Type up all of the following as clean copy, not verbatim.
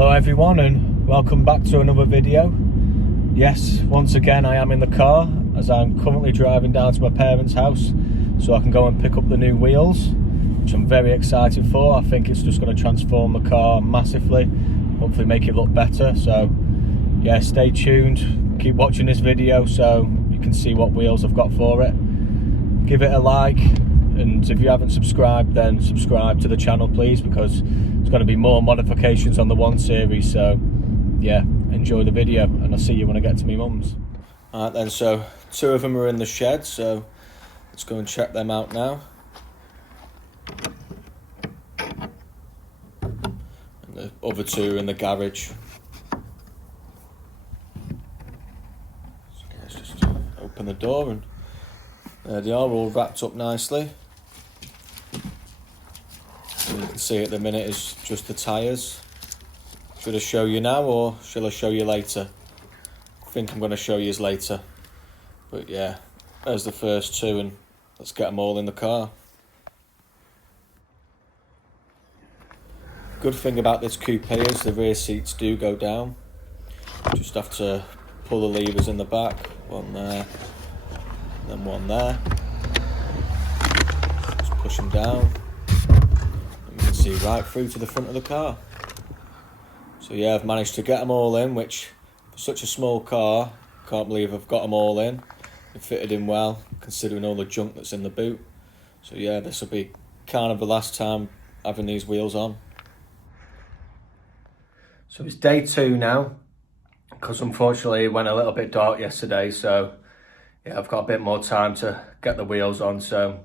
Hello everyone and welcome back to another video. Yes, once again I am in the car as I'm currently driving down to my parents' house so I can go and pick up the new wheels, which I'm very excited for. I think it's just going to transform the car massively, hopefully make it look better. So yeah, stay tuned, keep watching this video so you can see what wheels I've got for it. Give it a like, and if you haven't subscribed then subscribe to the channel please, because there's going to be more modifications on the 1 series. So yeah, enjoy the video and I'll see you when I get to my mum's. Alright then, so 2 of them are in the shed, so let's go and check them out now. And the other 2 are in the garage. So let's just open the door and there they are, all wrapped up nicely. And you can see at the minute is just the tyres. Should I show you now or shall I show you later? I think I'm going to show you later. But yeah, there's the first 2 and let's get them all in the car. Good thing about this coupe is the rear seats do go down. Just have to pull the levers in the back, one there, then one there. Just push them down. And you can see right through to the front of the car. So yeah, I've managed to get them all in, which for such a small car, can't believe I've got them all in. It fitted in well, considering all the junk that's in the boot. So yeah, this will be kind of the last time having these wheels on. So it's day 2 now, because unfortunately it went a little bit dark yesterday. So yeah, I've got a bit more time to get the wheels on. So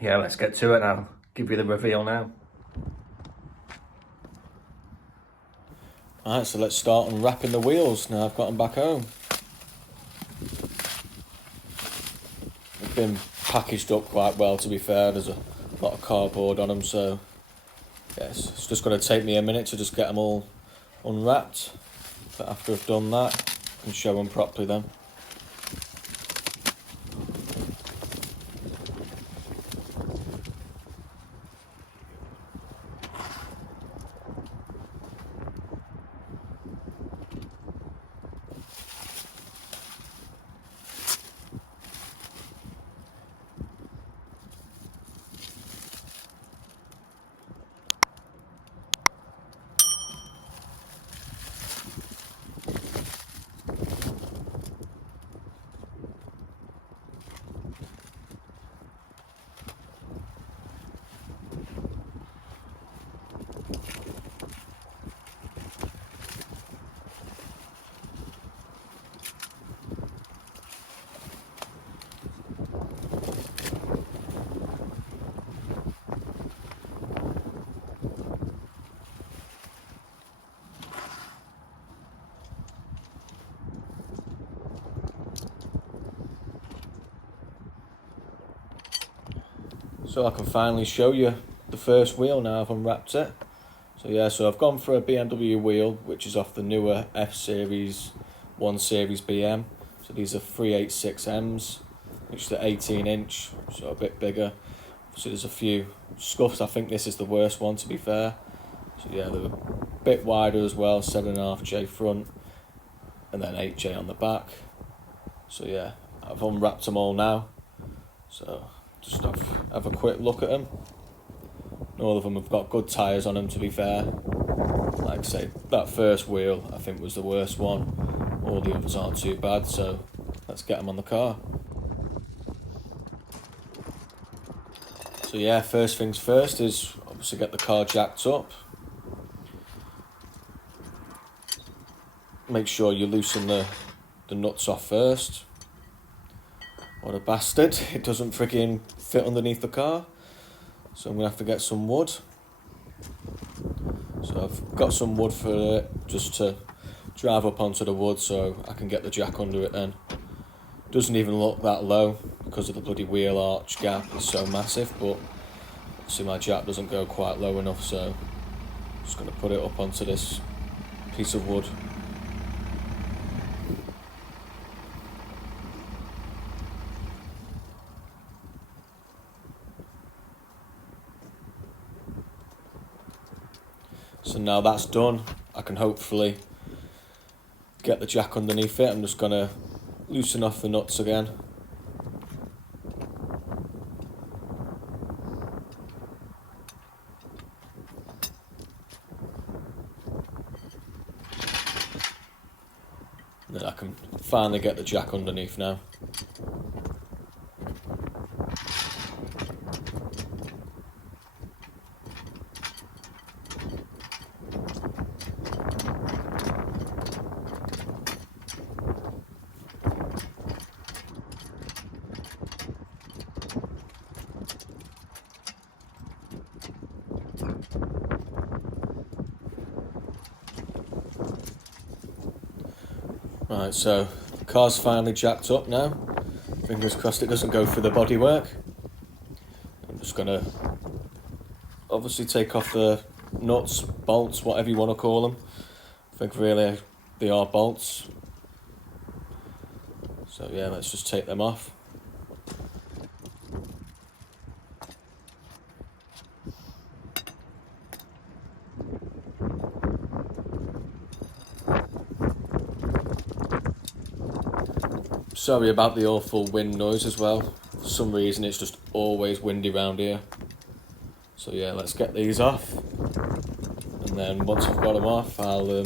yeah, let's get to it now. Give you the reveal now. Alright, so let's start unwrapping the wheels now I've got them back home. They've been packaged up quite well, to be fair. There's a lot of cardboard on them, so yes, it's just going to take me a minute to just get them all unwrapped. But after I've done that, I can show them properly then. So I can finally show you the first wheel now I've unwrapped it. So yeah, so I've gone for a BMW wheel, which is off the newer F series 1 series BM. So these are 386Ms, which are 18 inch, so a bit bigger. So there's a few scuffs. I think this is the worst one, to be fair. So yeah, they're a bit wider as well, 7.5J front and then 8J on the back. So yeah, I've unwrapped them all now. So just have a quick look at them. All of them have got good tyres on them, to be fair. Like I say, that first wheel I think was the worst one. All the others aren't too bad, so let's get them on the car. So yeah, first things first is obviously get the car jacked up. Make sure you loosen the nuts off first. What a bastard, it doesn't freaking fit underneath the car. So I'm going to have to get some wood. So I've got some wood for it, just to drive up onto the wood so I can get the jack under it then. Doesn't even look that low because of the bloody wheel arch gap, it's so massive, but see my jack doesn't go quite low enough, so I'm just going to put it up onto this piece of wood. So now that's done, I can hopefully get the jack underneath it. I'm just going to loosen off the nuts again. And then I can finally get the jack underneath now. Right, so the car's finally jacked up now. Fingers crossed it doesn't go through the bodywork. I'm just going to obviously take off the nuts, bolts, whatever you want to call them. I think really they are bolts. So yeah, let's just take them off. Sorry about the awful wind noise as well. For some reason it's just always windy around here. So yeah, let's get these off. And then once I've got them off, I'll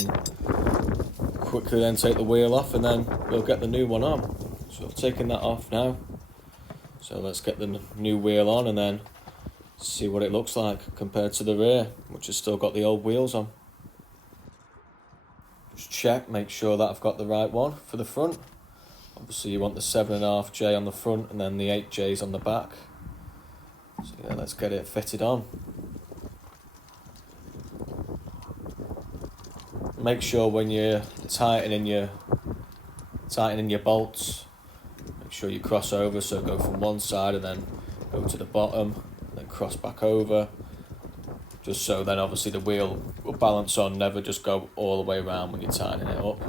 quickly then take the wheel off and then we'll get the new one on. So I've taken that off now. So let's get the new wheel on and then see what it looks like compared to the rear, which has still got the old wheels on. Just check, make sure that I've got the right one for the front. Obviously you want the 7.5J on the front and then the 8Js on the back. So yeah, let's get it fitted on. Make sure when you're tightening your bolts, make sure you cross over, so go from one side and then go to the bottom and then cross back over. Just so then obviously the wheel will balance on, never just go all the way around when you're tightening it up.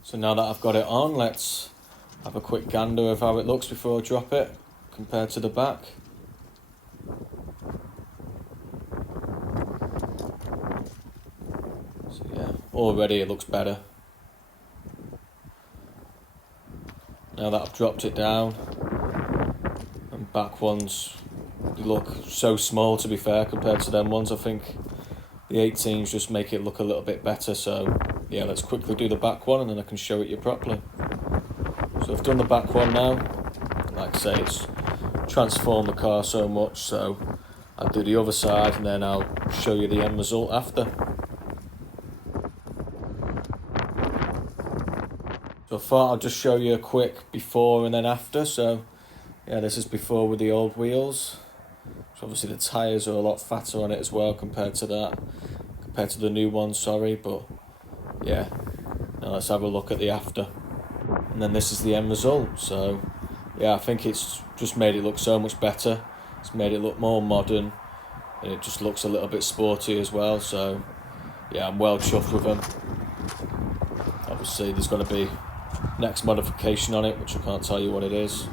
So now that I've got it on, let's have a quick gander of how it looks before I drop it compared to the back. So yeah, already it looks better. Now that I've dropped it down, and back ones, they look so small to be fair compared to them ones. I think the 18s just make it look a little bit better, so yeah, let's quickly do the back one and then I can show it you properly. So I've done the back one now. Like I say, it's transformed the car so much, so I'll do the other side and then I'll show you the end result after. So I thought I'll just show you a quick before and then after. So yeah, this is before with the old wheels. So obviously the tyres are a lot fatter on it as well compared to the new one, sorry, but yeah, now let's have a look at the after. And then this is the end result. So yeah, I think it's just made it look so much better. It's made it look more modern and it just looks a little bit sporty as well. So yeah, I'm well chuffed with them. Obviously there's going to be next modification on it, which I can't tell you what it is.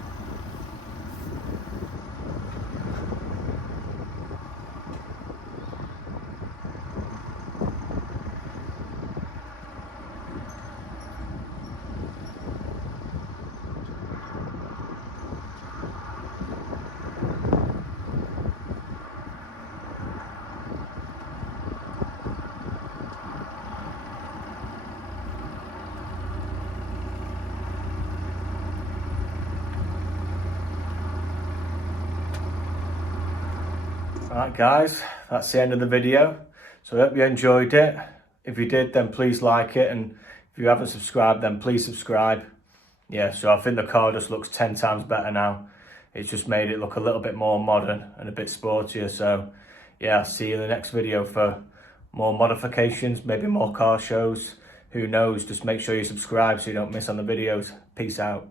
Alright guys, that's the end of the video. So I hope you enjoyed it. If you did, then please like it, and if you haven't subscribed, then please subscribe. Yeah, so I think the car just looks 10 times better now. It's just made it look a little bit more modern and a bit sportier. So yeah, I'll see you in the next video for more modifications, maybe more car shows. Who knows? Just make sure you subscribe so you don't miss on the videos. Peace out.